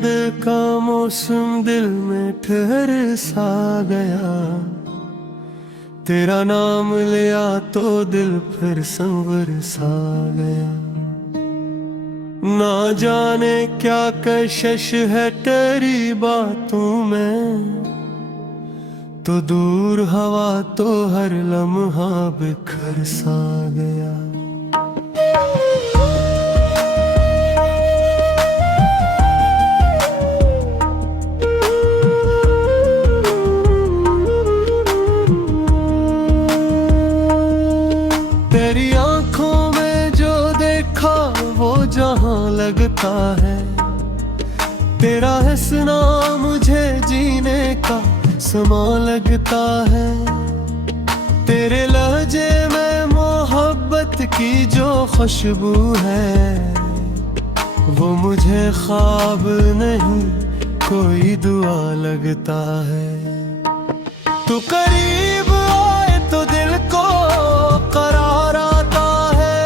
याद का मौसम दिल में ठहर सा गया। तेरा नाम लिया तो दिल फिर संवर सा गया। ना जाने क्या कशिश है तेरी बातों में, तो दूर हवा तो हर लम्हा बिखर सा गया। तेरी आंखों में जो देखा वो जहां लगता है। तेरा हंसना मुझे जीने का समा लगता है। तेरे लहजे में मोहब्बत की जो खुशबू है, वो मुझे ख्वाब नहीं कोई दुआ लगता है। तू करीब आए तो दिल को करार आता है।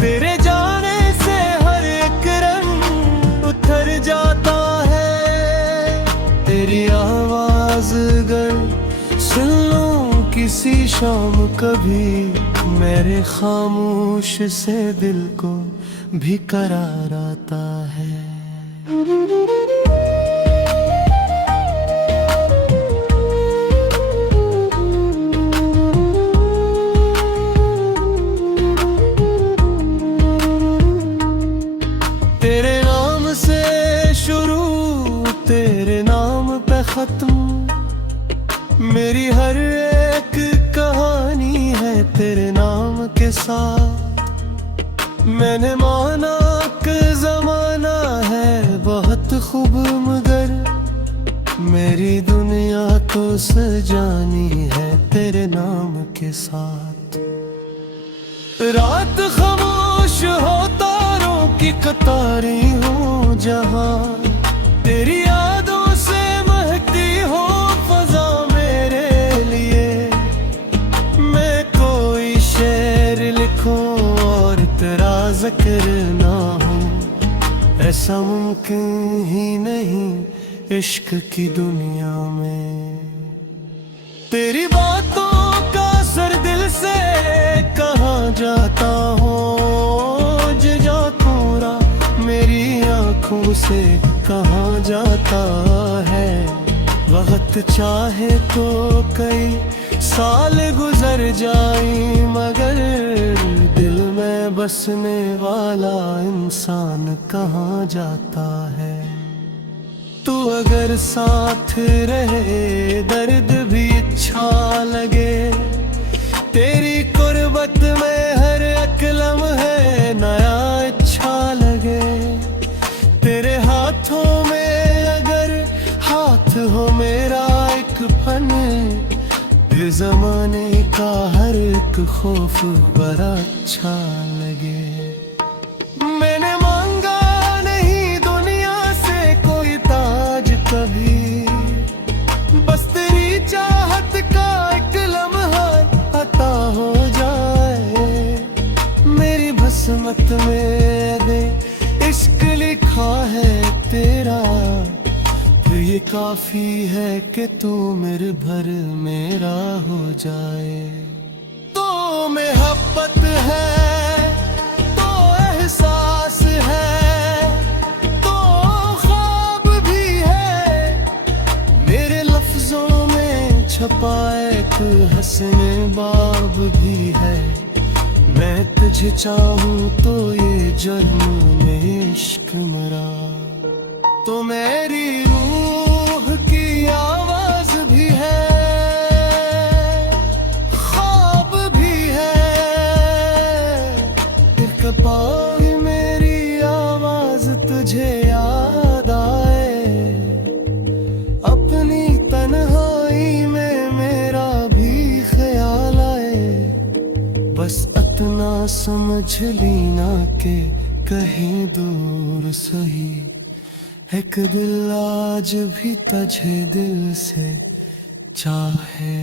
तेरे जाने से हर एक रंग उतर जाता है। तेरी आवाज अगर सुन लूं किसी शाम कभी, मेरे खामोश से दिल को भी करार आता है। तेरे नाम से शुरू, तेरे नाम पे खत्म। मेरी हर एक कहानी है तेरे नाम के साथ। मैंने माना कि जमाना है बहुत खूब, मगर मेरी दुनिया तो सजानी है तेरे नाम के साथ। रात खामोश हो, तारों की कतारें हो जहां, तेरी यादों से महकती हो फजा मेरे लिए। मैं कोई शेर लिखूं और तेरा जिक्र ना हो, ऐसा मुमकिन ही नहीं इश्क की दुनिया में। तेरी बातों का असर दिल से कहाँ जाता हो, जा पूरा मेरी आंखों से कहाँ जाता है। वक्त चाहे तो कई साल गुजर जाए, मगर दिल में बसने वाला इंसान कहाँ जाता है। तू अगर साथ रहे दर्द भी अच्छा लगे। तेरी कुर्बत में हर एक लम्हे नया अच्छा लगे। तेरे हाथों में अगर हाथ हो मेरा एक फन, इस जमाने का हर एक खौफ बड़ा अच्छा लगे। मैंने मांगा नहीं दुनिया से कोई ताज कभी, बस तेरी चाहत का एक लम्हा अता हो जाए। मेरी बसमत में दे इश्क लिखा है तेरा, तो ये काफी है कि तू मेरे भर मेरा हो जाए। तो मोहब्बत है तो एहसास है, तो ख्वाब भी है मेरे लफ्जों में छपा एक हंसने बाब भी है। मैं तुझे चाहूं तो ये जन्म में इश्क मरा, तो मेरी रूह की आवाज भी है, ख्वाब भी है। फिर कभी मेरी आवाज तुझे याद आए, अपनी तन्हाई में मेरा भी ख्याल आए। बस इतना समझ लेना के कहीं दूर सही, एक दिल आज भी तुझे दिल से चाहे।